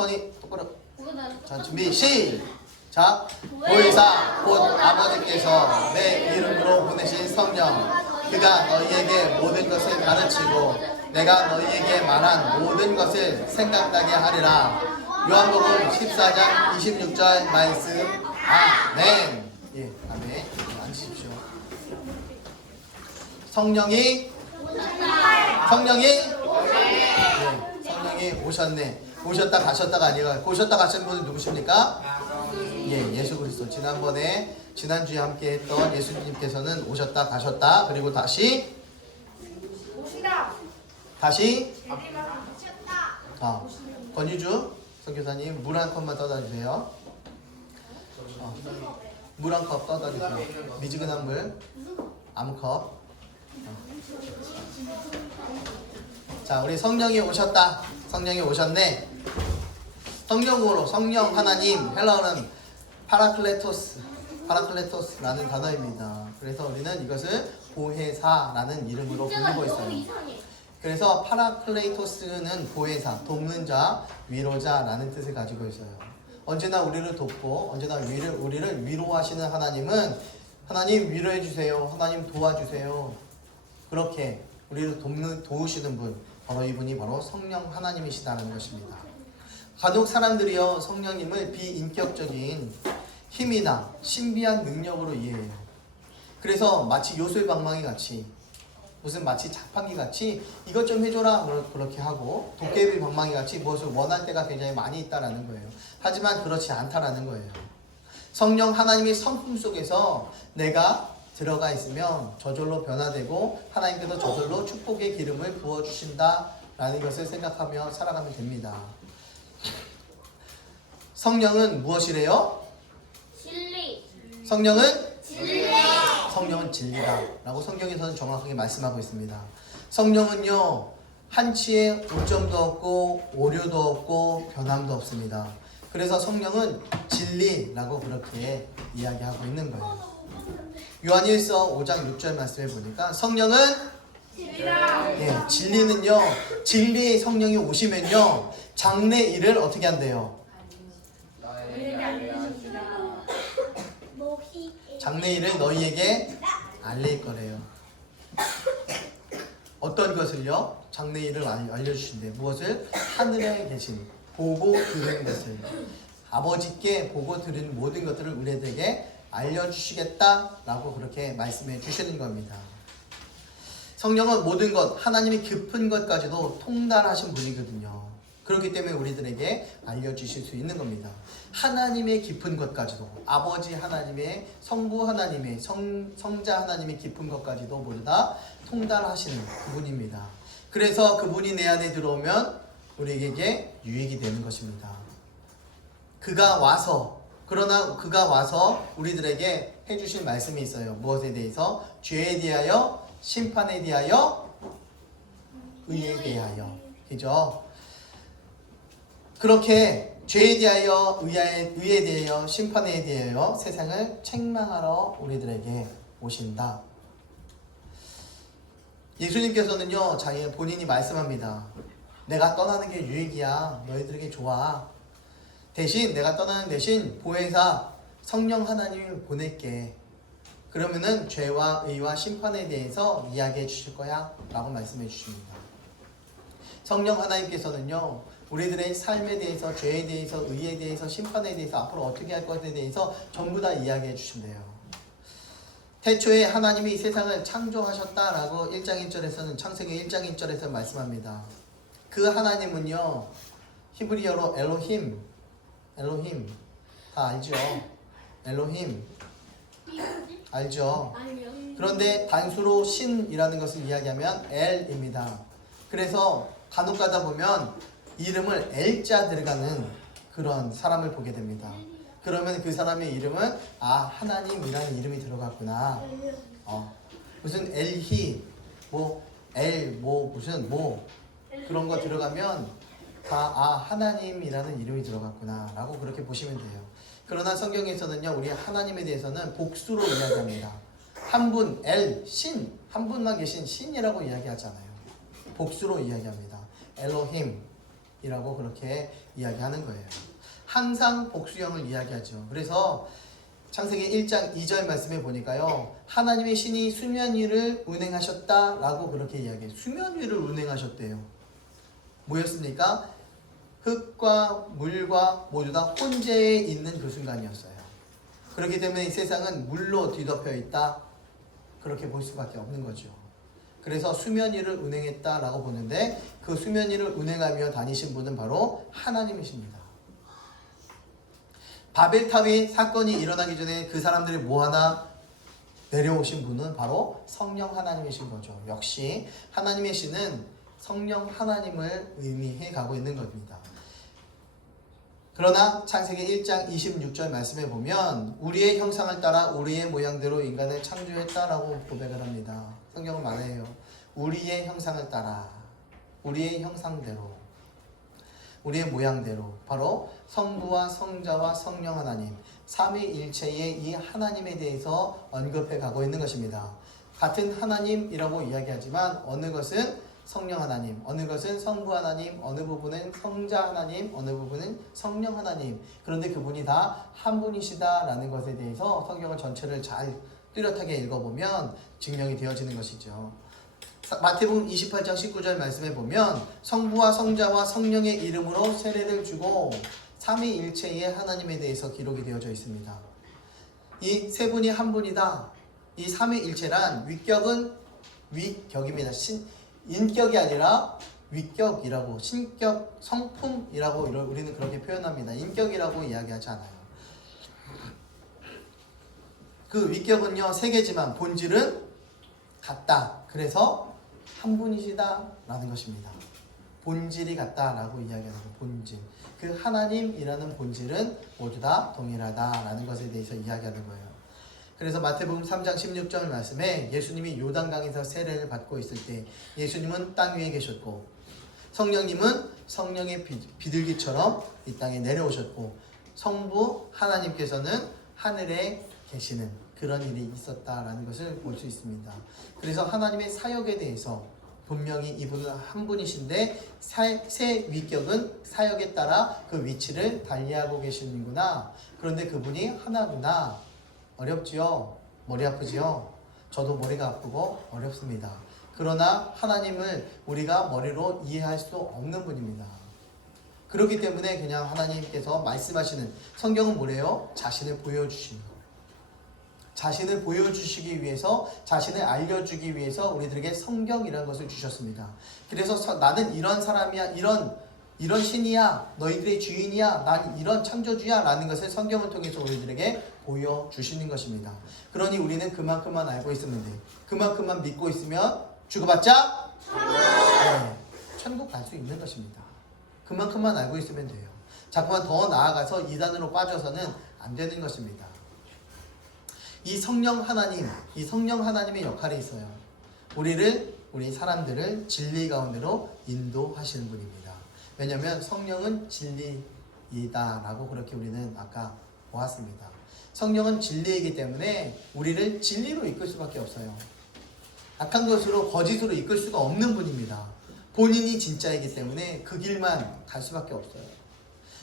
수건이 똑바로. 자, 준비 시작. 보혜사 곧 아버지께서 내 이름으로 보내신 성령, 그가 너희에게 모든 것을 가르치고 내가 너희에게 말한 모든 것을 생각나게 하리라. 요한복음 14장 26절 말씀. 아멘. 예, 아멘. 앉으십시오. 성령이 오셨네. 오셨다 가셨다가 아니라 오셨다 가신 분은 누구십니까? 예, 예수 그리스도. 지난주에 함께 했던 예수님께서는 오셨다 가셨다 그리고 다시 권유주 선교사님 물 한 컵만 떠다 주세요. 물 한 컵 떠다 주세요. 미지근한 물 아무 컵. 자, 우리 성령이 오셨다. 성령이 오셨네. 성령 하나님, 헬라어는 파라클레토스라는 단어입니다. 그래서 우리는 이것을 보혜사라는 이름으로 부르고 있어요. 그래서 파라클레토스는 보혜사, 돕는 자, 위로자라는 뜻을 가지고 있어요. 언제나 우리를 돕고 언제나 우리를 위로하시는 하나님은 하나님 위로해 주세요. 하나님 도와주세요. 그렇게 우리를 도우시는 분, 바로 이분이 바로 성령 하나님이시다는 것입니다. 간혹 사람들이요, 성령님을 비인격적인 힘이나 신비한 능력으로 이해해요. 그래서 마치 요술방망이 같이, 무슨 마치 자판기 같이 이것 좀 해줘라 그렇게 하고, 도깨비 방망이 같이 무엇을 원할 때가 굉장히 많이 있다라는 거예요. 하지만 그렇지 않다라는 거예요. 성령 하나님의 성품 속에서 내가 들어가 있으면 저절로 변화되고 하나님께서 저절로 축복의 기름을 부어주신다라는 것을 생각하며 살아가면 됩니다. 성령은 무엇이래요? 진리. 성령은 진리. 성령은 진리다 라고 성경에서는 정확하게 말씀하고 있습니다. 성령은요, 한치의 오점도 없고 오류도 없고 변함도 없습니다. 그래서 성령은 진리라고 그렇게 이야기하고 있는 거예요. 요한일서 5장 6절 말씀에 보니까 성령은 진리다. 진리는요, 진리의 성령이 오시면요, 장래 일을 어떻게 한대요? 장래 일을 너희에게 알릴 거래요. 어떤 것을요? 장래 일을 알려주신대. 무엇을? 하늘에 계신 보고 들은 것을, 아버지께 보고 들은 모든 것들을 우리에게 알려주시겠다라고 그렇게 말씀해 주시는 겁니다. 성령은 모든 것, 하나님의 깊은 것까지도 통달하신 분이거든요. 그렇기 때문에 우리들에게 알려주실 수 있는 겁니다. 하나님의 깊은 것까지도, 아버지 하나님의, 성부 하나님의, 성자 하나님의 깊은 것까지도 모두 다 통달하시는 그분입니다. 그래서 그분이 내 안에 들어오면 우리에게 유익이 되는 것입니다. 그가 와서 우리들에게 해주실 말씀이 있어요. 무엇에 대해서? 죄에 대하여, 심판에 대하여, 의에 대하여. 그죠? 그렇게 죄에 대하여, 의에 대하여, 심판에 대하여 세상을 책망하러 우리들에게 오신다. 예수님께서는요, 본인이 말씀합니다. 내가 떠나는 게 유익이야. 너희들에게 좋아. 대신 내가 떠나는 대신 보혜사 성령 하나님을 보낼게. 그러면은 죄와 의와 심판에 대해서 이야기해 주실 거야 라고 말씀해 주십니다. 성령 하나님께서는요, 우리들의 삶에 대해서, 죄에 대해서, 의에 대해서, 심판에 대해서, 앞으로 어떻게 할 것에 대해서 전부 다 이야기해 주신대요. 태초에 하나님이 이 세상을 창조하셨다라고 1장 1절에서는, 창세기 1장 1절에서 말씀합니다. 그 하나님은요, 히브리어로 엘로힘 다 알죠? 엘로힘 알죠? 그런데 단수로 신이라는 것을 이야기하면 엘입니다. 그래서 간혹 가다 보면 이름을 엘자 들어가는 그런 사람을 보게 됩니다. 그러면 그 사람의 이름은 하나님이라는 이름이 들어갔구나. 무슨 엘히 무슨 그런 거 들어가면 다 하나님이라는 이름이 들어갔구나 라고 그렇게 보시면 돼요. 그러나 성경에서는요, 우리 하나님에 대해서는 복수로 이야기합니다. 한 분, 신, 한 분만 계신 신이라고 이야기하잖아요. 복수로 이야기합니다. 엘로힘, 이라고 그렇게 이야기하는 거예요. 항상 복수형을 이야기하죠. 그래서 창세기 1장 2절 말씀에 보니까요. 하나님의 신이 수면 위를 운행하셨다라고 그렇게 이야기해요. 수면 위를 운행하셨대요. 뭐였습니까? 흙과 물과 모두 다 혼재해 있는 그 순간이었어요. 그렇기 때문에 이 세상은 물로 뒤덮여 있다. 그렇게 볼 수밖에 없는 거죠. 그래서 수면 위를 운행했다라고 보는데 그 수면 위를 운행하며 다니신 분은 바로 하나님이십니다. 바벨탑의 사건이 일어나기 전에 그 사람들이 뭐하나 내려오신 분은 바로 성령 하나님이신 거죠. 역시 하나님의 신은 성령 하나님을 의미해 가고 있는 겁니다. 그러나 창세기 1장 26절 말씀에 보면 우리의 형상을 따라 우리의 모양대로 인간을 창조했다라고 고백을 합니다. 성경은 말해요. 우리의 형상을 따라 우리의 형상대로 우리의 모양대로 바로 성부와 성자와 성령 하나님 삼위일체의 이 하나님에 대해서 언급해 가고 있는 것입니다. 같은 하나님이라고 이야기하지만 어느 것은 성령 하나님, 어느 것은 성부 하나님, 어느 부분은 성자 하나님, 어느 부분은 성령 하나님. 그런데 그분이 다 한 분이시다라는 것에 대해서 성경을 전체를 잘 뚜렷하게 읽어보면 증명이 되어지는 것이죠. 마태복음 28장 19절 말씀에 보면 성부와 성자와 성령의 이름으로 세례를 주고 삼위일체의 하나님에 대해서 기록이 되어져 있습니다. 이 세 분이 한 분이다. 이 삼위일체란 위격은 위격입니다. 인격이 아니라 위격이라고 신격, 성품이라고 우리는 그렇게 표현합니다. 인격이라고 이야기하지 않아요. 그 위격은요 세 개지만 본질은 같다. 그래서 한 분이시다 라는 것입니다. 본질이 같다라고 이야기하는 거, 본질. 그 하나님이라는 본질은 모두 다 동일하다라는 것에 대해서 이야기하는 거예요. 그래서 마태복음 3장 16절 말씀에 예수님이 요단강에서 세례를 받고 있을 때 예수님은 땅 위에 계셨고 성령님은 성령의 비둘기처럼 이 땅에 내려오셨고 성부 하나님께서는 하늘에 계시는 그런 일이 있었다라는 것을 볼 수 있습니다. 그래서 하나님의 사역에 대해서 분명히 이분은 한 분이신데 세 위격은 사역에 따라 그 위치를 달리하고 계시는구나. 그런데 그분이 하나구나. 어렵지요? 머리 아프지요? 저도 머리가 아프고 어렵습니다. 그러나 하나님을 우리가 머리로 이해할 수 없는 분입니다. 그렇기 때문에 그냥 하나님께서 말씀하시는 성경은 뭐래요? 자신을 보여주시는 거. 자신을 보여주시기 위해서 자신을 알려주기 위해서 우리들에게 성경이라는 것을 주셨습니다. 그래서 나는 이런 사람이야 이런 신이야 너희들의 주인이야 난 이런 창조주야 라는 것을 성경을 통해서 우리들에게 보여주시는 것입니다. 그러니 우리는 그만큼만 알고 있으면 돼. 그만큼만 믿고 있으면 죽어봤자 네, 천국 갈 수 있는 것입니다. 그만큼만 알고 있으면 돼요. 자꾸만 더 나아가서 이단으로 빠져서는 안 되는 것입니다. 이 성령 하나님의 역할이 있어요. 우리 사람들을 진리 가운데로 인도하시는 분입니다. 왜냐하면 성령은 진리이다라고 그렇게 우리는 아까 보았습니다. 성령은 진리이기 때문에 우리를 진리로 이끌 수밖에 없어요. 악한 것으로 거짓으로 이끌 수가 없는 분입니다. 본인이 진짜이기 때문에 그 길만 갈 수밖에 없어요.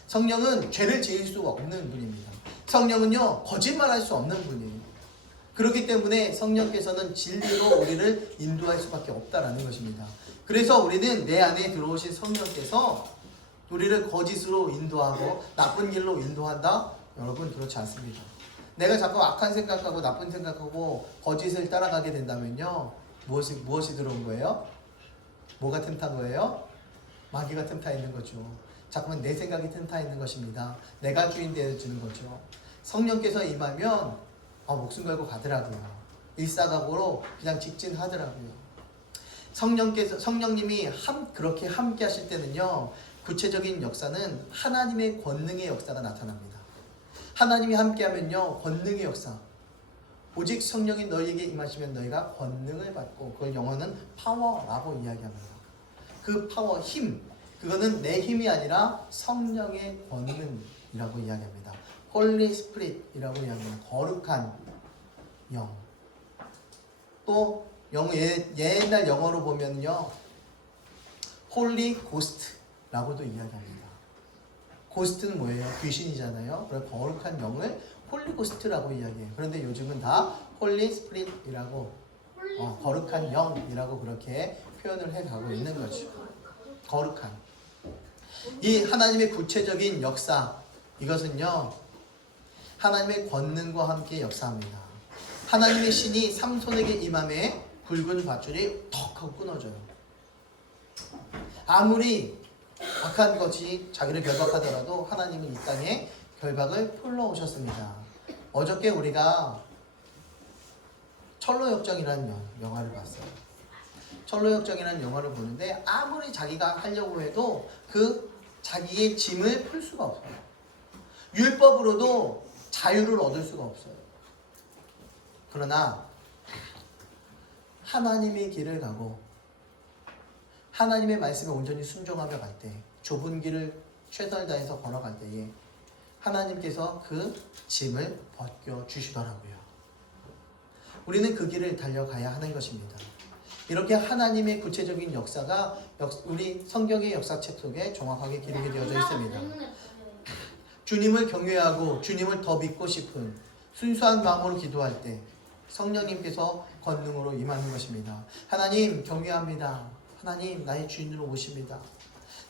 성령은 죄를 지을 수가 없는 분입니다. 성령은요 거짓말할 수 없는 분이에요. 그렇기 때문에 성령께서는 진리로 우리를 인도할 수밖에 없다라는 것입니다. 그래서 우리는 내 안에 들어오신 성령께서 우리를 거짓으로 인도하고 나쁜 길로 인도한다? 여러분 그렇지 않습니다. 내가 자꾸 악한 생각하고 나쁜 생각하고 거짓을 따라가게 된다면요 무엇이 들어온 거예요? 뭐가 틈탄 거예요? 마귀가 틈타 있는 거죠. 자꾸만 내 생각이 틈타 있는 것입니다. 내가 주인 되어주는 거죠. 성령께서 임하면 목숨 걸고 가더라고요. 일사각오로 그냥 직진하더라고요. 성령님이 그렇게 함께 하실 때는요 구체적인 역사는 하나님의 권능의 역사가 나타납니다. 하나님이 함께 하면요 권능의 역사, 오직 성령이 너희에게 임하시면 너희가 권능을 받고 그걸 영어는 파워라고 이야기합니다. 그 파워, 힘, 그거는 내 힘이 아니라 성령의 권능이라고 이야기합니다. Holy Spirit이라고 이야기합니다. 거룩한 영. 또 옛날 영어로 보면요 Holy Ghost 라고도 이야기합니다. 고스트는 뭐예요? 귀신이잖아요. 그래서 거룩한 영을 홀리고스트라고 이야기해요. 그런데 요즘은 다 홀리 스피릿이라고 거룩한 영이라고 그렇게 표현을 해가고 있는 거죠. 거룩한 이 하나님의 구체적인 역사, 이것은요 하나님의 권능과 함께 역사합니다. 하나님의 신이 삼손에게 임함에 굵은 밧줄이 턱 하고 끊어져요. 아무리 악한 것이 자기를 결박하더라도 하나님은 이 땅에 결박을 풀러오셨습니다. 어저께 우리가 철로역정이라는 영화를 봤어요. 철로역정이라는 영화를 보는데 아무리 자기가 하려고 해도 그 자기의 짐을 풀 수가 없어요. 율법으로도 자유를 얻을 수가 없어요. 그러나 하나님의 길을 가고 하나님의 말씀에 온전히 순종하며 갈 때, 좁은 길을 최선을 다해서 걸어갈 때에 하나님께서 그 짐을 벗겨주시더라고요. 우리는 그 길을 달려가야 하는 것입니다. 이렇게 하나님의 구체적인 역사가 우리 성경의 역사책 속에 정확하게 기록이 되어져 있습니다. 주님을 경외하고 주님을 더 믿고 싶은 순수한 마음으로 기도할 때 성령님께서 권능으로 임하는 것입니다. 하나님 경외합니다. 하나님 나의 주인으로 오십니다.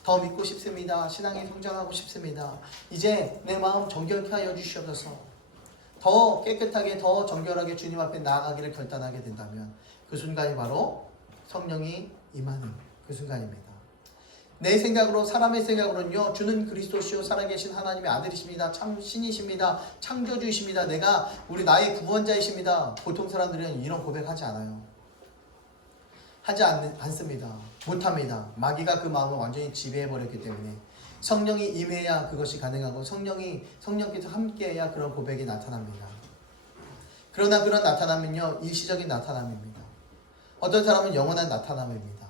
더 믿고 싶습니다. 신앙에 성장하고 싶습니다. 이제 내 마음 정결케 하여 주시옵소서. 더 깨끗하게 더 정결하게 주님 앞에 나아가기를 결단하게 된다면 그 순간이 바로 성령이 임하는 그 순간입니다. 내 생각으로 사람의 생각으로는요 주는 그리스도시요 살아계신 하나님의 아들이십니다. 참 신이십니다. 창조주이십니다. 나의 구원자이십니다. 보통 사람들은 이런 고백하지 않아요. 하지 않습니다. 못합니다. 마귀가 그 마음을 완전히 지배해버렸기 때문에 성령이 임해야 그것이 가능하고 성령께서 함께해야 그런 고백이 나타납니다. 그러나 그런 나타남은요 일시적인 나타남입니다. 어떤 사람은 영원한 나타남입니다.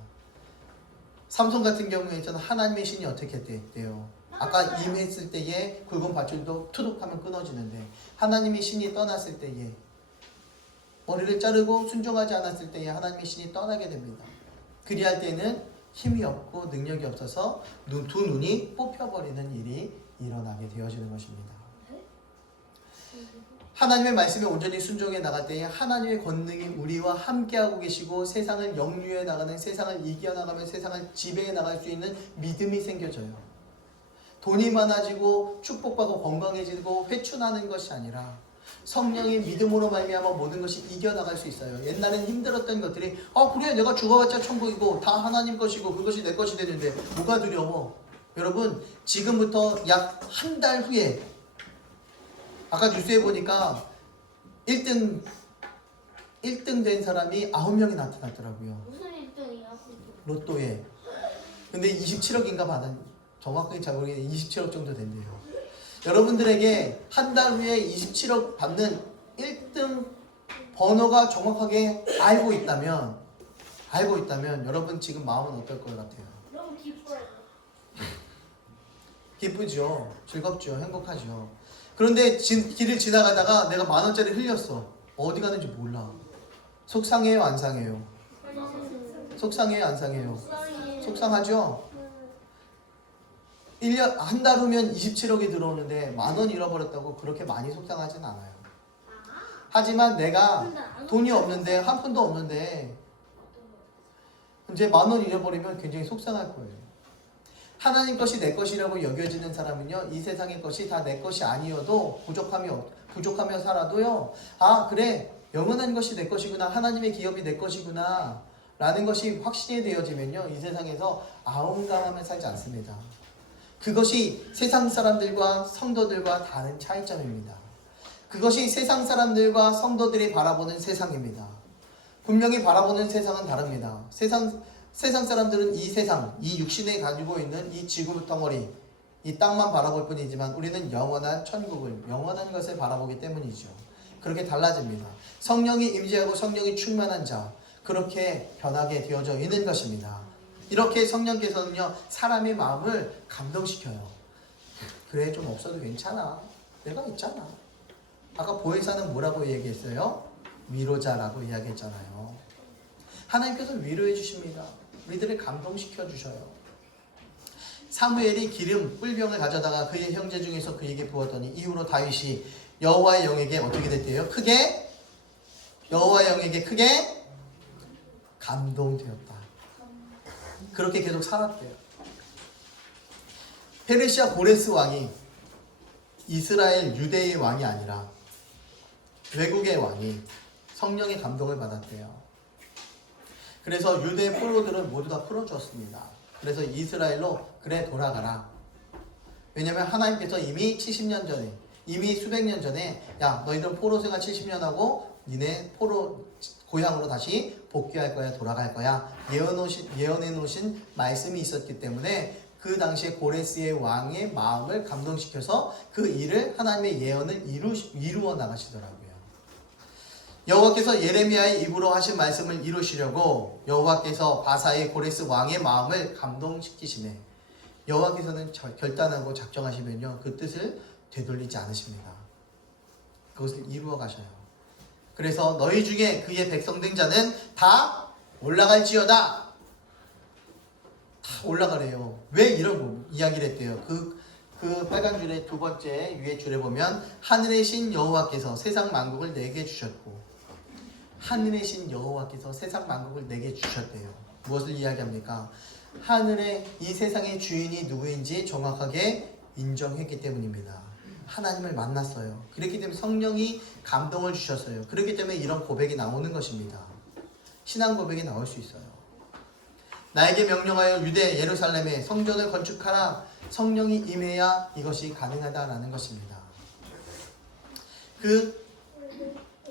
삼손 같은 경우에는 하나님의 신이 어떻게 돼요? 아까 임했을 때에 굵은 밧줄도 투둑하면 끊어지는데 하나님의 신이 떠났을 때에 머리를 자르고 순종하지 않았을 때에 하나님의 신이 떠나게 됩니다. 그리할 때는 힘이 없고 능력이 없어서 두 눈이 뽑혀버리는 일이 일어나게 되어지는 것입니다. 하나님의 말씀에 온전히 순종해 나갈 때에 하나님의 권능이 우리와 함께하고 계시고 세상을 역류해 나가는, 세상을 이겨나가며 세상을 지배해 나갈 수 있는 믿음이 생겨져요. 돈이 많아지고 축복받고 건강해지고 회춘하는 것이 아니라 성령의 믿음으로 말미암아 모든 것이 이겨나갈 수 있어요. 옛날엔 힘들었던 것들이 그래 내가 죽어봤자 천국이고 다 하나님 것이고 그것이 내 것이 되는데 뭐가 두려워? 여러분 지금부터 약 한 달 후에 아까 뉴스에 보니까 1등 된 사람이 9명이 나타났더라고요. 무슨 1등이야? 로또에. 근데 27억인가 받은, 정확하게 잘 모르겠는데 27억 정도 된대요. 여러분들에게 한 달 후에 27억 받는 1등 번호가 정확하게 알고 있다면 여러분 지금 마음은 어떨 것 같아요? 너무 기뻐요. 기쁘죠. 즐겁죠. 행복하죠. 그런데 길을 지나가다가 내가 10,000원짜리 흘렸어. 어디 가는지 몰라. 속상해요? 안 상해요? 속상해요? 안 상해요? 속상하죠? 1년, 한 달 후면 27억이 들어오는데 10,000원 잃어버렸다고 그렇게 많이 속상하진 않아요. 하지만 내가 돈이 없는데, 한 푼도 없는데 이제 10,000원 잃어버리면 굉장히 속상할 거예요. 하나님 것이 내 것이라고 여겨지는 사람은요, 이 세상의 것이 다 내 것이 아니어도 부족하며 살아도요, 그래, 영원한 것이 내 것이구나, 하나님의 기업이 내 것이구나 라는 것이 확신이 되어지면요, 이 세상에서 아웅당하며 살지 않습니다. 그것이 세상 사람들과 성도들과 다른 차이점입니다. 그것이 세상 사람들과 성도들이 바라보는 세상입니다. 분명히 바라보는 세상은 다릅니다. 세상 사람들은 이 세상, 이 육신에 가지고 있는 이 지구 덩어리, 이 땅만 바라볼 뿐이지만 우리는 영원한 천국을, 영원한 것을 바라보기 때문이죠. 그렇게 달라집니다. 성령이 임재하고 성령이 충만한 자, 그렇게 변하게 되어져 있는 것입니다. 이렇게 성령께서는요, 사람의 마음을 감동시켜요. 그래, 좀 없어도 괜찮아. 내가 있잖아. 아까 보혜사는 뭐라고 얘기했어요? 위로자라고 이야기했잖아요. 하나님께서 위로해 주십니다. 우리들을 감동시켜 주셔요. 사무엘이 기름 뿔병을 가져다가 그의 형제 중에서 그에게 부었더니 이후로 다윗이 여호와의 영에게 어떻게 됐대요? 여호와의 영에게 크게 감동되었다. 그렇게 계속 살았대요. 페르시아 고레스 왕이 이스라엘 유대의 왕이 아니라 외국의 왕이 성령의 감동을 받았대요. 그래서 유대 포로들은 모두 다 풀어주었습니다. 그래서 이스라엘로 그래 돌아가라. 왜냐면 하나님께서 이미 70년 전에 이미 수백 년 전에 야 너희들 포로 생활 70년 하고 니네 포로 고향으로 다시 복귀할 거야 돌아갈 거야 예언해 놓으신 말씀이 있었기 때문에 그 당시에 고레스의 왕의 마음을 감동시켜서 그 일을 하나님의 예언을 이루어 나가시더라고요. 여호와께서 예레미야의 입으로 하신 말씀을 이루시려고 여호와께서 바사의 고레스 왕의 마음을 감동시키시네. 여호와께서는 결단하고 작정하시면요 그 뜻을 되돌리지 않으십니다. 그것을 이루어 가셔요. 그래서 너희 중에 그의 백성 된 자는 다 올라갈지어다. 다 올라가래요. 왜 이런 이야기를 했대요? 그 빨간 줄의 두 번째 위에 줄에 보면 하늘의 신 여호와께서 세상 만국을 내게 주셨고 하늘의 신 여호와께서 세상 만국을 내게 주셨대요. 무엇을 이야기합니까? 하늘의 이 세상의 주인이 누구인지 정확하게 인정했기 때문입니다. 하나님을 만났어요. 그렇기 때문에 성령이 감동을 주셨어요. 그렇기 때문에 이런 고백이 나오는 것입니다. 신앙 고백이 나올 수 있어요. 나에게 명령하여 유대 예루살렘에 성전을 건축하라. 성령이 임해야 이것이 가능하다라는 것입니다. 그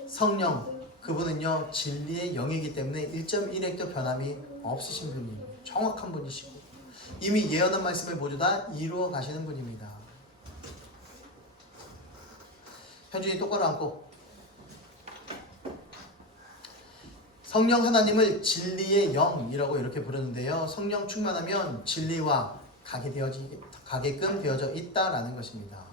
성령 그분은요 진리의 영이기 때문에 1.1핵도 변함이 없으신 분이에요. 정확한 분이시고 이미 예언한 말씀을 모두 다 이루어 가시는 분입니다. 현준이 똑바로 앉고. 성령 하나님을 진리의 영이라고 이렇게 부르는데요. 성령 충만하면 진리와 가게끔 되어져 있다라는 것입니다.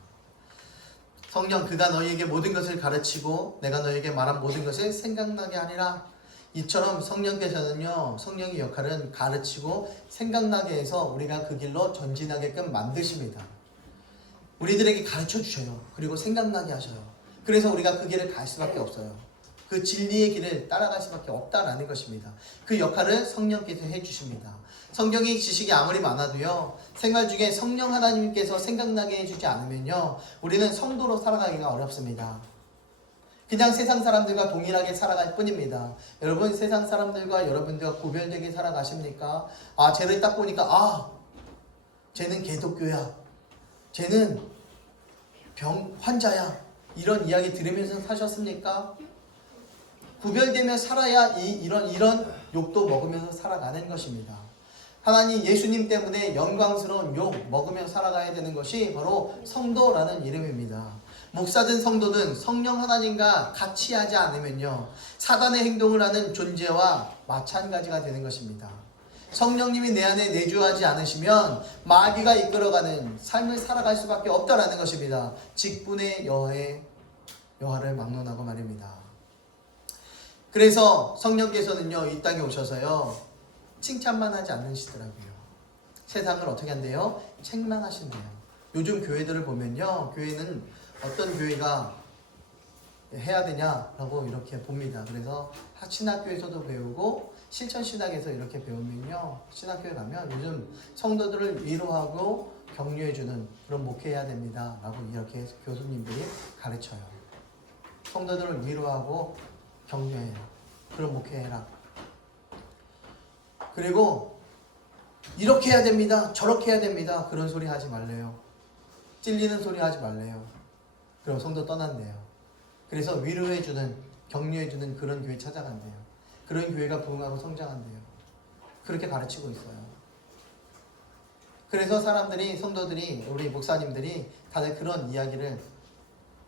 성령 그가 너희에게 모든 것을 가르치고 내가 너희에게 말한 모든 것을 생각나게 하리라. 이처럼 성령께서는요 성령의 역할은 가르치고 생각나게 해서 우리가 그 길로 전진하게끔 만드십니다. 우리들에게 가르쳐 주셔요. 그리고 생각나게 하셔요. 그래서 우리가 그 길을 갈 수밖에 없어요. 그 진리의 길을 따라갈 수밖에 없다라는 것입니다. 그 역할을 성령께서 해주십니다. 성경의 지식이 아무리 많아도요 생활 중에 성령 하나님께서 생각나게 해주지 않으면요 우리는 성도로 살아가기가 어렵습니다. 그냥 세상 사람들과 동일하게 살아갈 뿐입니다. 여러분 세상 사람들과 여러분들과 구별되게 살아가십니까? 쟤를 딱 보니까 쟤는 기독교야. 쟤는 환자야. 이런 이야기 들으면서 사셨습니까? 구별되며 살아야 이런 욕도 먹으면서 살아가는 것입니다. 하나님 예수님 때문에 영광스러운 욕 먹으며 살아가야 되는 것이 바로 성도라는 이름입니다. 목사든 성도든 성령 하나님과 같이 하지 않으면요 사단의 행동을 하는 존재와 마찬가지가 되는 것입니다. 성령님이 내 안에 내주하지 않으시면 마귀가 이끌어가는 삶을 살아갈 수밖에 없다라는 것입니다. 직분의 여하를 막론하고 말입니다. 그래서 성령께서는요 이 땅에 오셔서요 칭찬만 하지 않으시더라고요. 세상을 어떻게 한대요? 책망하신대요. 요즘 교회들을 보면요 교회는 어떤 교회가 해야 되냐라고 이렇게 봅니다. 그래서 신학교에서도 배우고 실천신학에서 이렇게 배우면요 신학교에 가면 요즘 성도들을 위로하고 격려해주는 그런 목회해야 됩니다 라고 이렇게 교수님들이 가르쳐요. 성도들을 위로하고 격려해요. 그런 목회해라. 그리고 이렇게 해야 됩니다 저렇게 해야 됩니다 그런 소리 하지 말래요. 찔리는 소리 하지 말래요. 그럼 성도 떠난대요. 그래서 위로해주는 격려해주는 그런 교회 찾아간대요. 그런 교회가 부흥하고 성장한대요. 그렇게 가르치고 있어요. 그래서 성도들이 우리 목사님들이 다들 그런 이야기를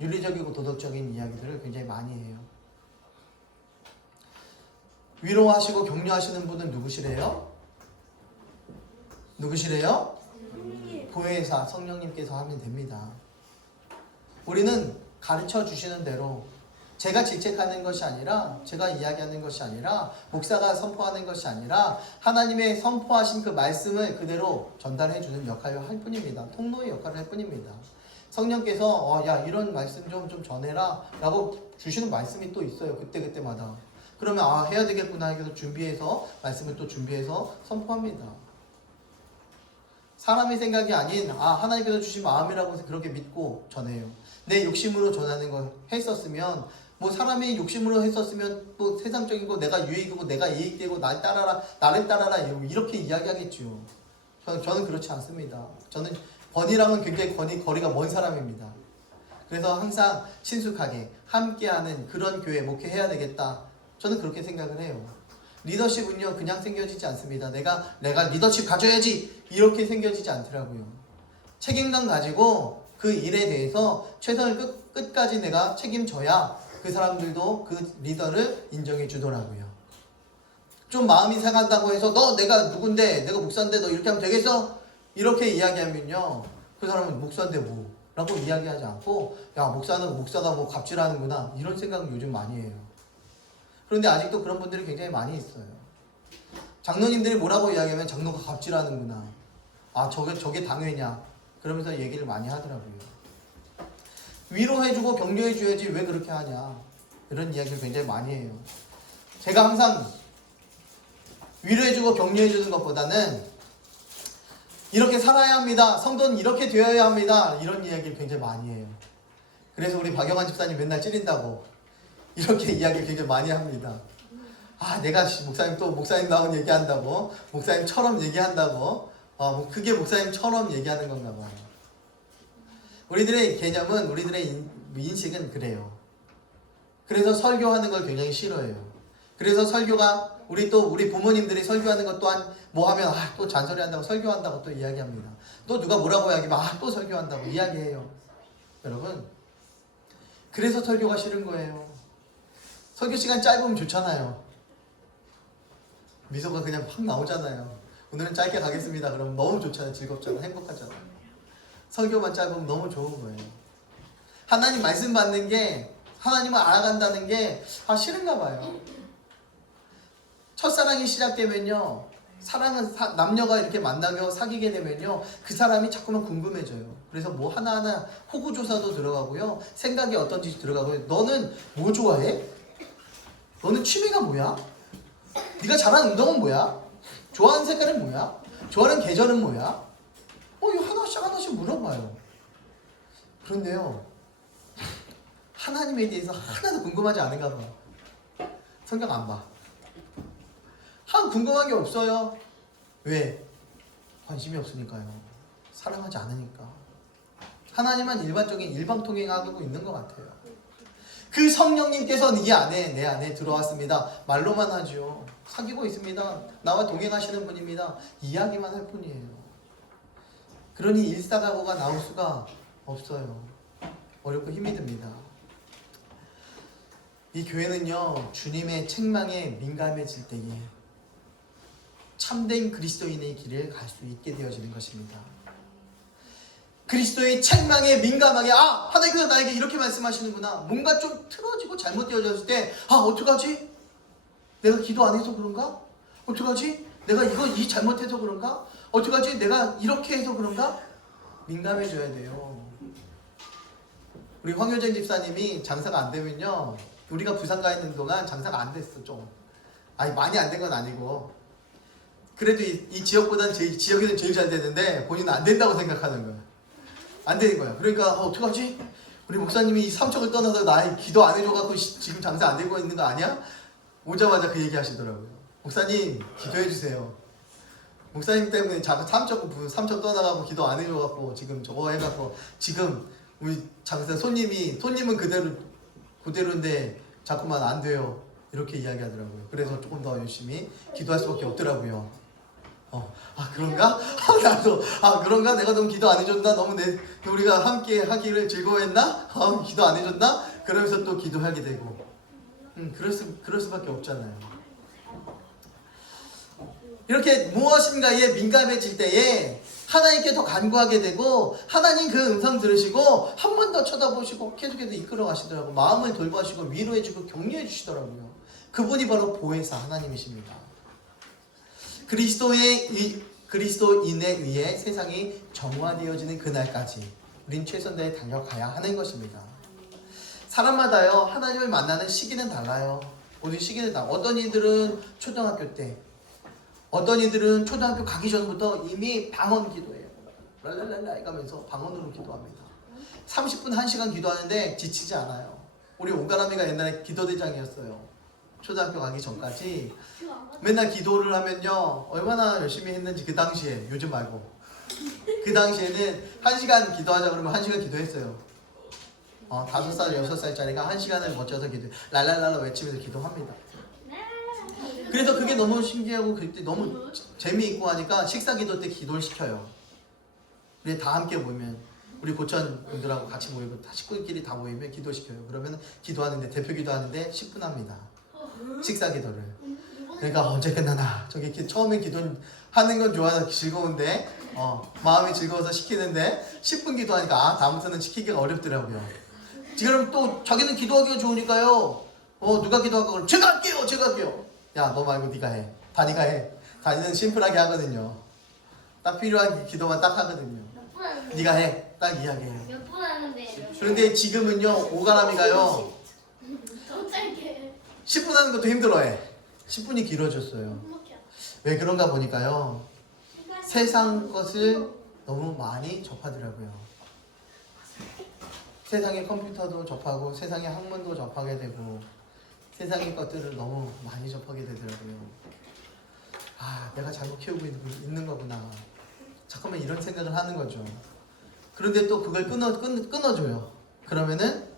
윤리적이고 도덕적인 이야기들을 굉장히 많이 해요. 위로하시고 격려하시는 분은 누구시래요? 보혜사 성령님께서 하면 됩니다. 우리는 가르쳐 주시는 대로 제가 질책하는 것이 아니라, 제가 이야기하는 것이 아니라, 목사가 선포하는 것이 아니라 하나님의 선포하신 그 말씀을 그대로 전달해 주는 역할을 할 뿐입니다. 통로의 역할을 할 뿐입니다. 성령께서 야 이런 말씀 좀 전해라 라고 주시는 말씀이 또 있어요. 그때마다. 그러면 해야 되겠구나 해서 준비해서 말씀을 또 준비해서 선포합니다. 사람의 생각이 아닌 하나님께서 주신 마음이라고 해서 그렇게 믿고 전해요. 내 욕심으로 전하는 거 했었으면 뭐 사람의 욕심으로 했었으면 또 세상적인 거 내가 유익이고 내가 이익되고 나를 따라라 이렇게 이야기하겠죠. 저는 그렇지 않습니다. 저는 번이랑은 굉장히 거리가 먼 사람입니다. 그래서 항상 친숙하게 함께하는 그런 교회 목회해야 되겠다. 저는 그렇게 생각을 해요. 리더십은요 그냥 생겨지지 않습니다. 내가 리더십 가져야지 이렇게 생겨지지 않더라고요. 책임감 가지고 그 일에 대해서 최선을 끝까지 내가 책임져야 그 사람들도 그 리더를 인정해 주더라고요. 좀 마음이 상한다고 해서 내가 누군데 내가 목사인데 너 이렇게 하면 되겠어? 이렇게 이야기하면요 그 사람은 목사인데 뭐 라고 이야기하지 않고 야 목사가 뭐 갑질하는구나 이런 생각을 요즘 많이 해요. 그런데 아직도 그런 분들이 굉장히 많이 있어요. 장로님들이 뭐라고 이야기하면 장로가 갑질하는구나. 저게 당회냐. 그러면서 얘기를 많이 하더라고요. 위로해주고 격려해줘야지 왜 그렇게 하냐. 이런 이야기를 굉장히 많이 해요. 제가 항상 위로해주고 격려해주는 것보다는 이렇게 살아야 합니다. 성도는 이렇게 되어야 합니다. 이런 이야기를 굉장히 많이 해요. 그래서 우리 박영환 집사님 맨날 찌린다고 이렇게 이야기를 굉장히 많이 합니다. 내가 목사님 나온 얘기한다고 목사님처럼 얘기한다고 그게 목사님처럼 얘기하는 건가 봐요. 우리들의 개념은 우리들의 인식은 그래요. 그래서 설교하는 걸 굉장히 싫어해요. 그래서 설교가 우리 부모님들이 설교하는 것 또한 뭐 하면 또 잔소리한다고 설교한다고 또 이야기합니다. 또 누가 뭐라고 이야기하면 또 설교한다고 이야기해요. 여러분 그래서 설교가 싫은 거예요. 설교 시간 짧으면 좋잖아요. 미소가 그냥 확 나오잖아요. 오늘은 짧게 가겠습니다. 그러면 너무 좋잖아요. 즐겁잖아요. 행복하잖아요. 설교만 짧으면 너무 좋은 거예요. 하나님 말씀 받는 게 하나님을 알아간다는 게 싫은가 봐요. 첫사랑이 시작되면요 사랑은 남녀가 이렇게 만나며 사귀게 되면요 그 사람이 자꾸만 궁금해져요. 그래서 뭐 하나하나 호구조사도 들어가고요 생각이 어떤지 들어가고요. 너는 뭐 좋아해? 너는 취미가 뭐야? 네가 잘하는 운동은 뭐야? 좋아하는 색깔은 뭐야? 좋아하는 계절은 뭐야? 이거 하나씩 물어봐요. 그런데요 하나님에 대해서 하나도 궁금하지 않은가 봐. 성경 안 봐. 궁금한 게 없어요. 왜? 관심이 없으니까요. 사랑하지 않으니까. 하나님은 일방통행하고 있는 것 같아요. 그 성령님께서 내 안에 들어왔습니다. 말로만 하죠. 사귀고 있습니다. 나와 동행하시는 분입니다. 이야기만 할 뿐이에요. 그러니 일사각오가 나올 수가 없어요. 어렵고 힘이 듭니다. 이 교회는요 주님의 책망에 민감해질 때에 참된 그리스도인의 길을 갈 수 있게 되어지는 것입니다. 그리스도의 책망에 민감하게 하나님께서 나에게 이렇게 말씀하시는구나. 뭔가 좀 틀어지고 잘못되어졌을 때 어떡하지? 내가 기도 안 해서 그런가? 어떡하지? 내가 이 잘못해서 그런가? 어떡하지? 내가 이렇게 해서 그런가? 민감해져야 돼요. 우리 황효정 집사님이 장사가 안 되면요 우리가 부산 가 있는 동안 장사가 안 됐어. 좀 많이 안 된 건 아니고 그래도 이 지역보다는 지역에는 제일 잘 되는데 본인은 안 된다고 생각하는 거야. 안 되는 거야. 그러니까 어떡하지? 우리 목사님이 이 삼척을 떠나서 나 기도 안 해줘갖고 지금 장사 안 되고 있는 거 아니야? 오자마자 그 얘기 하시더라고요. 목사님 기도해 주세요. 목사님 때문에 삼척 떠나가고 기도 안 해줘갖고 지금 저거 해갖고 지금 우리 장사 손님은 그대로인데 자꾸만 안 돼요. 이렇게 이야기하더라고요. 그래서 조금 더 열심히 기도할 수밖에 없더라고요. 그런가? 나도 그런가? 내가 너무 기도 안 해줬나? 너무 우리가 함께 하기를 즐거워했나? 기도 안 해줬나? 그러면서 또 기도하게 되고 그럴 수밖에 없잖아요. 이렇게 무엇인가에 민감해질 때에 하나님께 더 간구하게 되고 하나님 그 음성 들으시고 한 번 더 쳐다보시고 계속해서 이끌어 가시더라고요. 마음을 돌봐주시고 위로해주고 격려해 주시더라고요. 그분이 바로 보혜사 하나님이십니다. 그리스도인에 의해 세상이 정화되어지는 그날까지 우린 최선 다해 달려가야 하는 것입니다. 사람마다요 하나님을 만나는 시기는 달라요. 우리 시기는 달라요. 어떤 이들은 초등학교 때, 어떤 이들은 초등학교 가기 전부터 이미 방언 기도해요. 랄랄랄라 이가면서 방언으로 기도합니다. 30분 1시간 기도하는데 지치지 않아요. 우리 오가람이가 옛날에 기도대장이었어요. 초등학교 가기 전까지 맨날 기도를 하면요 얼마나 열심히 했는지 그 당시에, 요즘 말고 그 당시에는 1시간 기도하자 그러면 1시간 기도했어요. 5살, 6살짜리가 1시간을 멋져서 기도해 랄랄랄라 외치면서 기도합니다. 그래서 그게 너무 신기하고 그때 너무 재미있고 하니까 식사 기도 때 기도를 시켜요. 우리 다 함께 모이면 우리 고천 분들하고 같이 모이고 다 식구들끼리 다 모이면 기도시켜요. 그러면 기도하는데 대표 기도하는데 10분 합니다. 식사 기도를. 그러니까 언제 끝나나 저기 처음엔 기도하는 건 좋아서 즐거운데 마음이 즐거워서 시키는데 10분 기도하니까 다음부터는 시키기가 어렵더라고요. 지금 또 자기는 기도하기가 좋으니까요. 누가 기도할까 그러면 제가 할게요. 야 너 말고 네가 해. 다니가 해. 다니는 심플하게 하거든요. 딱 필요한 기도만 딱 하거든요. 네가 해. 딱 이야기해요. 몇 분 하는데? 그런데 지금은요 오가람이가요 10분 하는 것도 힘들어해. 10분이 길어졌어요. 왜 그런가 보니까요 세상 것을 너무 많이 접하더라고요. 세상의 컴퓨터도 접하고 세상의 학문도 접하게 되고 세상의 것들을 너무 많이 접하게 되더라고요. 내가 잘못 키우고 있는 거구나. 잠깐만 이런 생각을 하는 거죠. 그런데 또 그걸 끊어줘요. 그러면은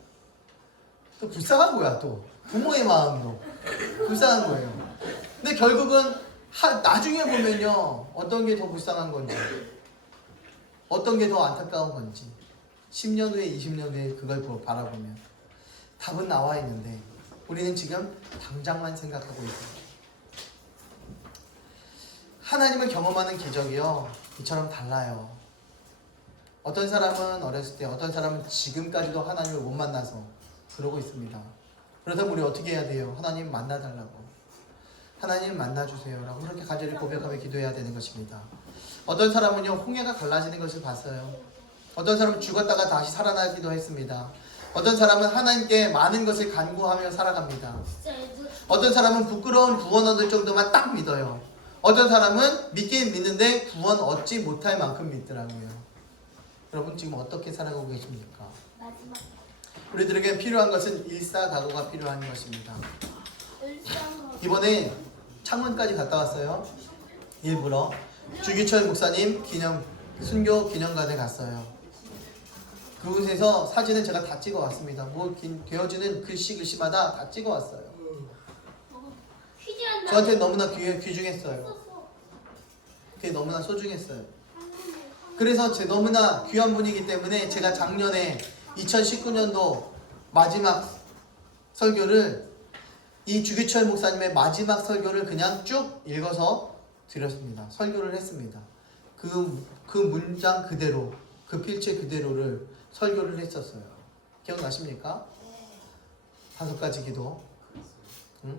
또 불쌍한 거야. 또 부모의 마음도 불쌍한 거예요. 근데 결국은 나중에 보면요 어떤 게 더 불쌍한 건지 어떤 게 더 안타까운 건지 10년 후에 20년 후에 그걸 바라보면 답은 나와 있는데 우리는 지금 당장만 생각하고 있어요. 하나님을 경험하는 기적이요 이처럼 달라요. 어떤 사람은 어렸을 때, 어떤 사람은 지금까지도 하나님을 못 만나서 그러고 있습니다. 그렇다면 우리 어떻게 해야 돼요? 하나님 만나달라고, 하나님 만나주세요 라고 그렇게 간절히 고백하며 기도해야 되는 것입니다. 어떤 사람은요 홍해가 갈라지는 것을 봤어요. 어떤 사람은 죽었다가 다시 살아나기도 했습니다. 어떤 사람은 하나님께 많은 것을 간구하며 살아갑니다. 어떤 사람은 부끄러운 구원 얻을 정도만 딱 믿어요. 어떤 사람은 믿긴 믿는데 구원 얻지 못할 만큼 믿더라고요. 여러분 지금 어떻게 살아가고 계십니까? 우리들에게 필요한 것은 일사각오가 필요한 것입니다. 이번에 창원까지 갔다 왔어요. 일부러 주기철 목사님 순교 기념관에 갔어요. 그곳에서 사진은 제가 다 찍어 왔습니다. 되어지는 글씨마다 다 찍어 왔어요. 저한테 너무나 귀중했어요. 그게 너무나 소중했어요. 그래서 너무나 귀한 분이기 때문에 제가 작년에 2019년도 마지막 설교를 이 주기철 목사님의 마지막 설교를 그냥 쭉 읽어서 드렸습니다. 설교를 했습니다. 그 문장 그대로, 그 필체 그대로를 설교를 했었어요. 기억나십니까? 5가지 기도. 응?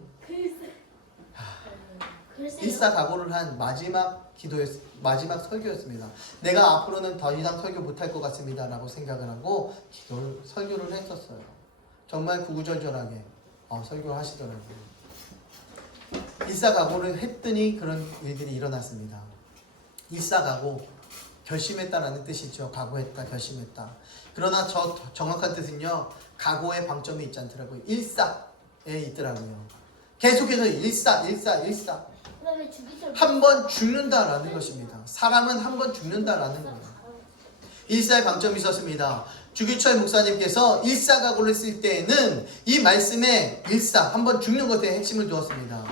일사각오를 한 마지막 마지막 설교였습니다. 내가 앞으로는 더 이상 설교 못할 것 같습니다 라고 생각을 하고 설교를 했었어요. 정말 구구절절하게 설교를 하시더라고요. 일사각오를 했더니 그런 일들이 일어났습니다. 일사각오, 결심했다라는 뜻이죠. 각오했다, 결심했다. 그러나 정확한 뜻은요 각오의 방점이 있지 않더라고요. 일사에 있더라고요. 계속해서 일사. 한 번 죽는다라는 것입니다. 사람은 한 번 죽는다라는 거예요. 일사의 방점이 있었습니다. 주기철 목사님께서 일사각오를 쓸 때에는 이 말씀에 일사, 한 번 죽는 것에 핵심을 두었습니다.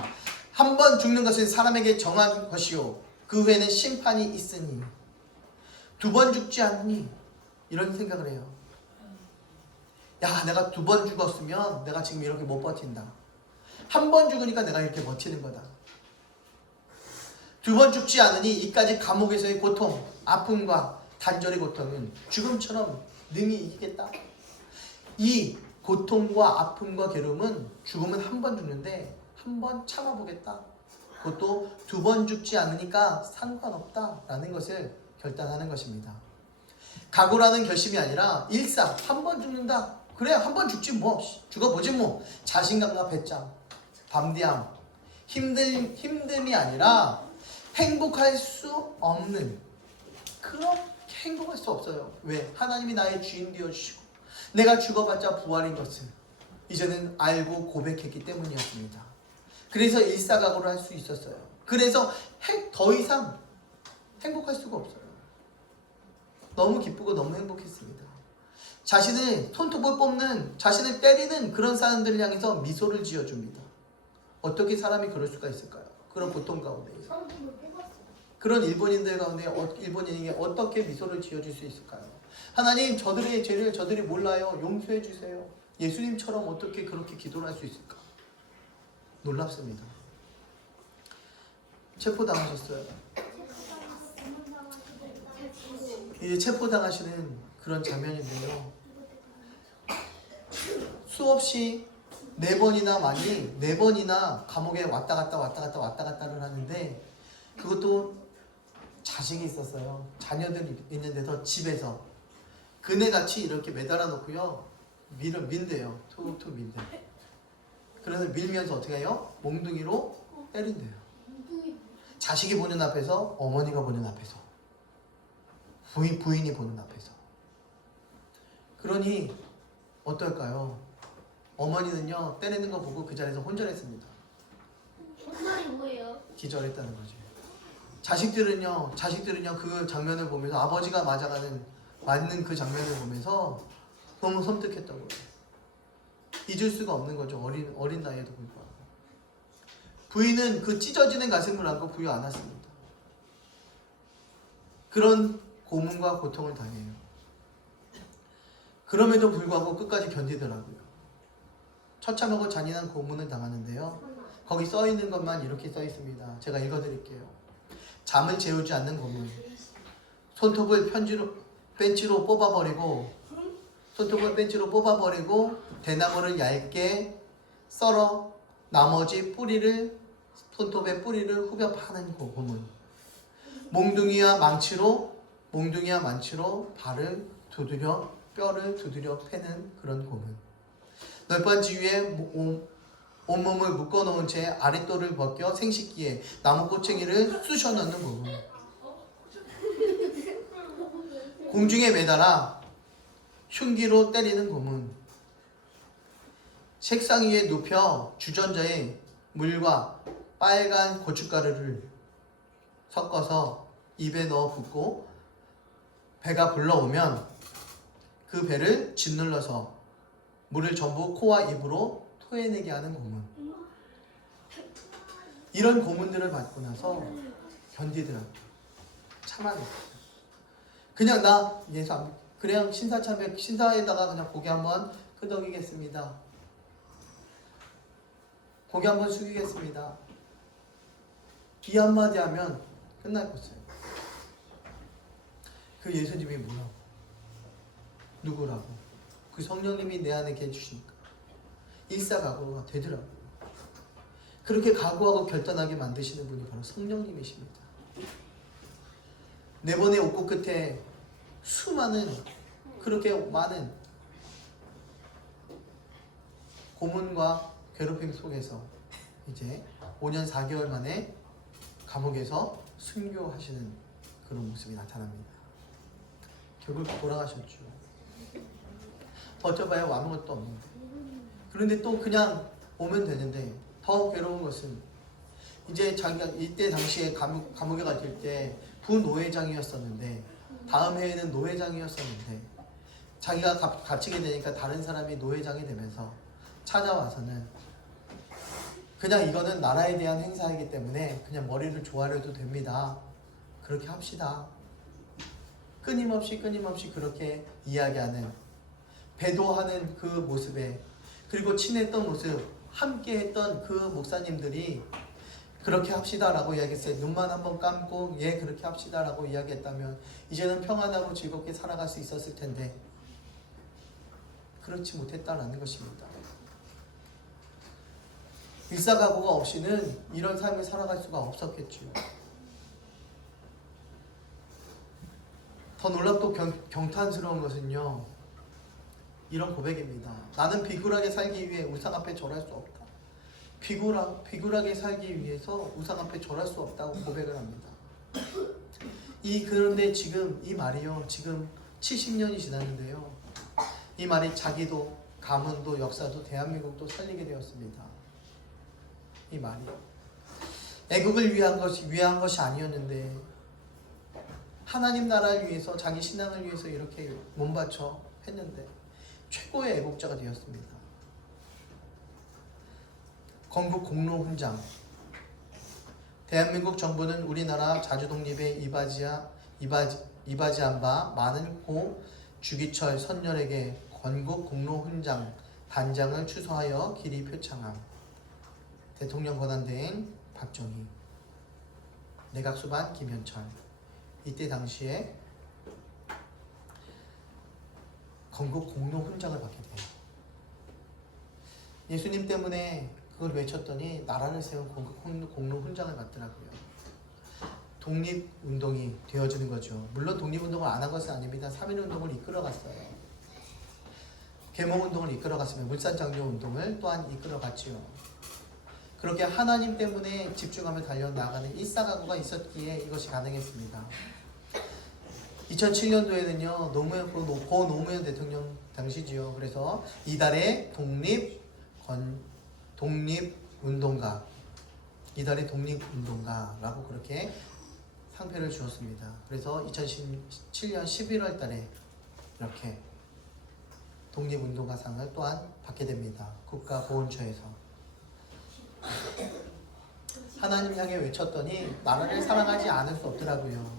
한 번 죽는 것은 사람에게 정한 것이요 그 후에는 심판이 있으니 2번 죽지 않니? 이런 생각을 해요. 야, 내가 2번 죽었으면 내가 지금 이렇게 못 버틴다. 한 번 죽으니까 내가 이렇게 버티는 거다. 두 번 죽지 않으니 이까지 감옥에서의 고통, 아픔과 단절의 고통은 죽음처럼 능히 이기겠다. 이 고통과 아픔과 괴로움은 죽음은 한 번 죽는데 한 번 참아보겠다. 그것도 두 번 죽지 않으니까 상관없다라는 것을 결단하는 것입니다. 각오라는 결심이 아니라 일상 한 번 죽는다. 그래 한 번 죽지 뭐 죽어보지 뭐. 자신감과 배짱, 담대함, 힘듦이 아니라 행복할 수 없는, 그렇게 행복할 수 없어요. 왜? 하나님이 나의 주인 되어주시고 내가 죽어봤자 부활인 것을 이제는 알고 고백했기 때문이었습니다. 그래서 일사각오를 할 수 있었어요. 그래서 더 이상 행복할 수가 없어요. 너무 기쁘고 너무 행복했습니다. 자신을 손톱을 뽑는, 자신을 때리는 그런 사람들을 향해서 미소를 지어줍니다. 어떻게 사람이 그럴 수가 있을까요? 그런 고통 가운데, 그런 일본인들 가운데 일본인에게 어떻게 미소를 지어줄 수 있을까요? 하나님, 저들의 죄를 저들이 몰라요. 용서해 주세요. 예수님처럼 어떻게 그렇게 기도를 할 수 있을까? 놀랍습니다. 체포당하셨어요. 이제 체포당하시는 그런 장면인데요. 수없이 4번이나 감옥에 왔다 갔다를 하는데, 그것도 자식이 있었어요. 자녀들이 있는 데서 집에서 그네같이 이렇게 매달아 놓고요, 민대요. 툭툭 민대. 그래서 밀면서 어떻게 해요? 몽둥이로 때린대요. 자식이 보는 앞에서, 어머니가 보는 앞에서, 부인이 보는 앞에서. 그러니 어떨까요? 어머니는요, 때리는 거 보고 그 자리에서 혼절했습니다. 혼절이 뭐예요? 기절했다는 거죠. 자식들은요 그 장면을 보면서, 아버지가 맞는 그 장면을 보면서 너무 섬뜩했다고요. 잊을 수가 없는 거죠. 어린 나이에도 불구하고. 부인은 그 찢어지는 가슴을 안고 부유 안았습니다. 그런 고문과 고통을 당해요. 그럼에도 불구하고 끝까지 견디더라고요. 처참하고 잔인한 고문을 당하는데요, 거기 써 있는 것만 이렇게 써 있습니다. 제가 읽어드릴게요. 잠을 재우지 않는 고문, 손톱을 벤치로 뽑아버리고 대나무를 얇게 썰어 나머지 손톱의 뿌리를 후벼 파는 고문, 몽둥이와 망치로 뼈를 두드려 패는 그런 고문, 널빤지 위에 온몸을 묶어놓은 채 아랫돌을 벗겨 생식기에 나무꼬챙이를 쑤셔 넣는 고문, 공중에 매달아 흉기로 때리는 고문, 책상 위에 눕혀 주전자에 물과 빨간 고춧가루를 섞어서 입에 넣어 붓고 배가 불러오면 그 배를 짓눌러서 물을 전부 코와 입으로 토해내게 하는 고문. 이런 고문들을 받고 나서 견디더라고요. 참아냈어요. 그냥 나 예수 안 믿고 그냥 신사에다가 그냥 고개 한번 끄덕이겠습니다. 고개 한번 숙이겠습니다. 이 한마디 하면 끝날 것이에요. 그 예수님이 뭐라고? 누구라고? 그 성령님이 내 안에 계시니까 일사각오가 되더라고요. 그렇게 각오하고 결단하게 만드시는 분이 바로 성령님이십니다. 4번의 옥고 끝에 그렇게 많은 고문과 괴롭힘 속에서 이제 5년 4개월 만에 감옥에서 순교하시는 그런 모습이 나타납니다. 결국 돌아가셨죠. 어쩌봐야 아무것도 없는데. 그런데 또 그냥 오면 되는데, 더 괴로운 것은 이제 자기가 이때 당시에 감옥에 갇힐 때 부노회장이었었는데, 다음 해에는 노회장이었었는데, 자기가 갇히게 되니까 다른 사람이 노회장이 되면서 찾아와서는 그냥 이거는 나라에 대한 행사이기 때문에 그냥 머리를 조아려도 됩니다. 그렇게 합시다. 끊임없이 그렇게 이야기하는, 배도하는 그 모습에, 그리고 친했던 모습, 함께 했던 그 목사님들이 그렇게 합시다라고 이야기했어요. 눈만 한번 감고 예 그렇게 합시다라고 이야기했다면 이제는 평안하고 즐겁게 살아갈 수 있었을 텐데 그렇지 못했다라는 것입니다. 일사각오가 없이는 이런 삶을 살아갈 수가 없었겠죠. 더 놀랍고 경탄스러운 것은요, 이런 고백입니다. 나는 비굴하게 살기 위해 우상 앞에 절할 수 없다. 비굴하게 살기 위해서 우상 앞에 절할 수 없다고 고백을 합니다. 그런데 지금 이 말이요, 지금 70년이 지났는데요, 이 말이 자기도 가문도 역사도 대한민국도 살리게 되었습니다. 이 말이 애국을 위한 것이 아니었는데 하나님 나라를 위해서 자기 신앙을 위해서 이렇게 몸바쳐 했는데 최고의 애국자가 되었습니다. 건국 공로 훈장. 대한민국 정부는 우리나라 자주 독립에 이바지한 바 많은 고 주기철 선열에게 건국 공로 훈장 단장을 추서하여 길이 표창함. 대통령 권한대행 박정희, 내각수반 김현철. 이때 당시에 건국 공로 훈장을 받게 돼요. 예수님 때문에 그걸 외쳤더니 나라를 세운 건국 공로 훈장을 받더라고요. 독립운동이 되어지는 거죠. 물론 독립운동을 안 한 것은 아닙니다. 3.1운동을 이끌어갔어요. 계몽운동을 이끌어갔으며 물산장려운동을 또한 이끌어갔지요. 그렇게 하나님 때문에 집중하며 달려나가는 일사각오가 있었기에 이것이 가능했습니다. 2007년도에는요, 고 노무현 대통령 당시지요. 그래서 이달의 독립운동가라고 그렇게 상패를 주었습니다. 그래서 2017년 11월 달에 이렇게 독립운동가상을 또한 받게 됩니다. 국가보훈처에서. 하나님 향해 외쳤더니 나라를 사랑하지 않을 수 없더라고요.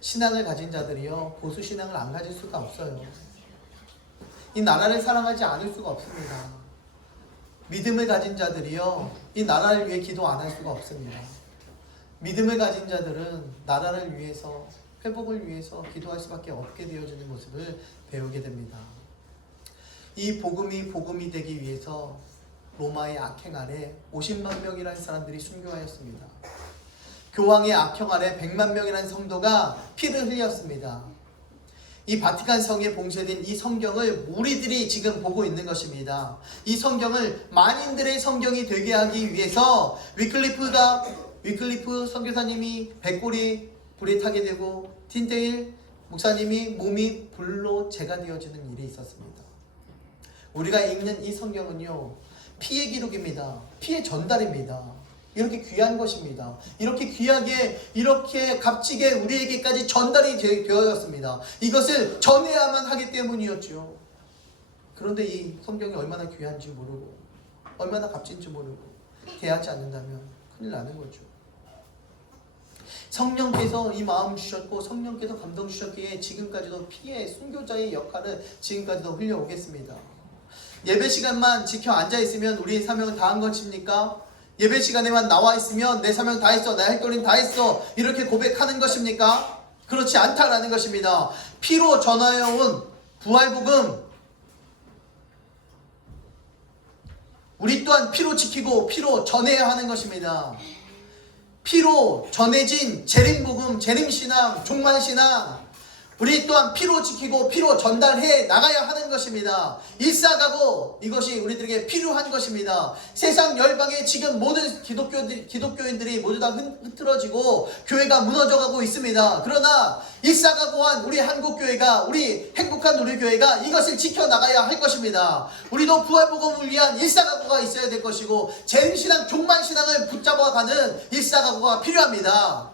신앙을 가진 자들이요, 보수 신앙을 안 가질 수가 없어요. 이 나라를 사랑하지 않을 수가 없습니다. 믿음을 가진 자들이요, 이 나라를 위해 기도 안 할 수가 없습니다. 믿음을 가진 자들은 나라를 위해서, 회복을 위해서 기도할 수밖에 없게 되어지는 모습을 배우게 됩니다. 이 복음이 되기 위해서 로마의 악행 아래 50만 명이라는 사람들이 순교하였습니다. 교황의 악행 아래 100만 명이라는 성도가 피를 흘렸습니다. 이 바티칸 성에 봉쇄된 이 성경을 우리들이 지금 보고 있는 것입니다. 이 성경을 만인들의 성경이 되게 하기 위해서 위클리프 선교사님이 백골이 불에 타게 되고 틴데일 목사님이 몸이 불로 재가 되어지는 일이 있었습니다. 우리가 읽는 이 성경은요, 피의 기록입니다. 피의 전달입니다. 이렇게 귀한 것입니다. 이렇게 귀하게, 이렇게 값지게 우리에게까지 전달이 되어졌습니다. 이것을 전해야만 하기 때문이었죠. 그런데 이 성경이 얼마나 귀한지 모르고 얼마나 값진지 모르고 대하지 않는다면 큰일 나는 거죠. 성령께서 이 마음 주셨고 성령께서 감동 주셨기에 지금까지도 피의 순교자의 역할을 지금까지도 흘려오겠습니다. 예배 시간만 지켜 앉아있으면 우리의 사명은 다한 것입니까? 예배 시간에만 나와 있으면 내 사명 다 했어, 내 할 거리는 다 했어, 이렇게 고백하는 것입니까? 그렇지 않다라는 것입니다. 피로 전하여온 부활복음, 우리 또한 피로 지키고 피로 전해야 하는 것입니다. 피로 전해진 재림복음, 재림신앙, 종말신앙, 우리 또한 피로 지키고 피로 전달해 나가야 하는 것입니다. 일사각오, 이것이 우리들에게 필요한 것입니다. 세상 열방에 지금 모든 기독교인들이 모두 다 흐트러지고 교회가 무너져가고 있습니다. 그러나 일사각오한 우리 한국교회가, 우리 행복한 우리 교회가 이것을 지켜나가야 할 것입니다. 우리도 부활복음을 위한 일사각오가 있어야 될 것이고 재림신앙, 종말신앙을 붙잡아가는 일사각오가 필요합니다.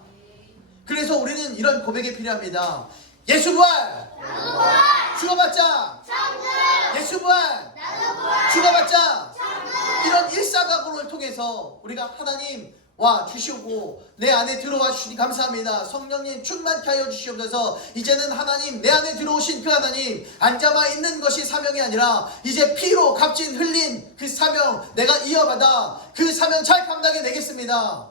그래서 우리는 이런 고백이 필요합니다. 예수 부활! 나도 부활! 죽어봤자! 천국! 예수 부활! 나도 부활! 죽어봤자! 천국! 이런 일사각오를 통해서 우리가 하나님 와 주시고 내 안에 들어와 주시니 감사합니다. 성령님 충만케 하여 주시옵소서. 이제는 하나님 내 안에 들어오신 그 하나님 앉아만 있는 것이 사명이 아니라 이제 피로 값진 흘린 그 사명 내가 이어받아 그 사명 잘 감당해 내겠습니다.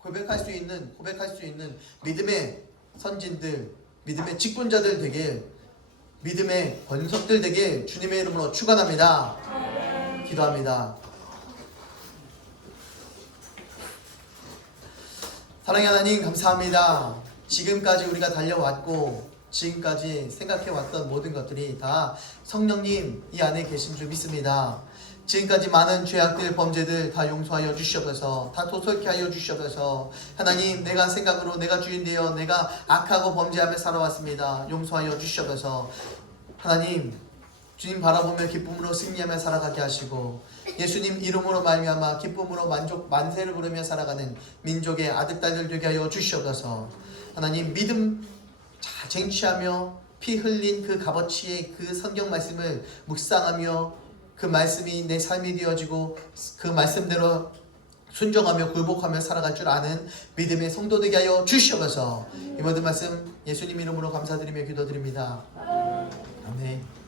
고백할 수 있는 믿음의 선진들, 믿음의 직분자들 되길, 믿음의 권석들 되길 주님의 이름으로 축원합니다. 기도합니다. 사랑의 하나님 감사합니다. 지금까지 우리가 달려왔고 지금까지 생각해왔던 모든 것들이 다 성령님 이 안에 계신 줄 믿습니다. 지금까지 많은 죄악들 범죄들 다 용서하여 주시옵소서. 다 도설케 하여 주시옵소서. 하나님 내가 생각으로 내가 주인되어 내가 악하고 범죄하며 살아왔습니다. 용서하여 주시옵소서. 하나님 주님 바라보며 기쁨으로 승리하며 살아가게 하시고 예수님 이름으로 말미암아 기쁨으로 만세를 부르며 살아가는 민족의 아들 딸들 되게 하여 주시옵소서. 하나님 믿음 잘 쟁취하며 피 흘린 그 값어치의 그 성경 말씀을 묵상하며 그 말씀이 내 삶이 되어지고 그 말씀대로 순종하며 굴복하며 살아갈 줄 아는 믿음의 성도 되게 하여 주시옵소서. 이 모든 말씀 예수님 이름으로 감사드리며 기도드립니다. 아멘.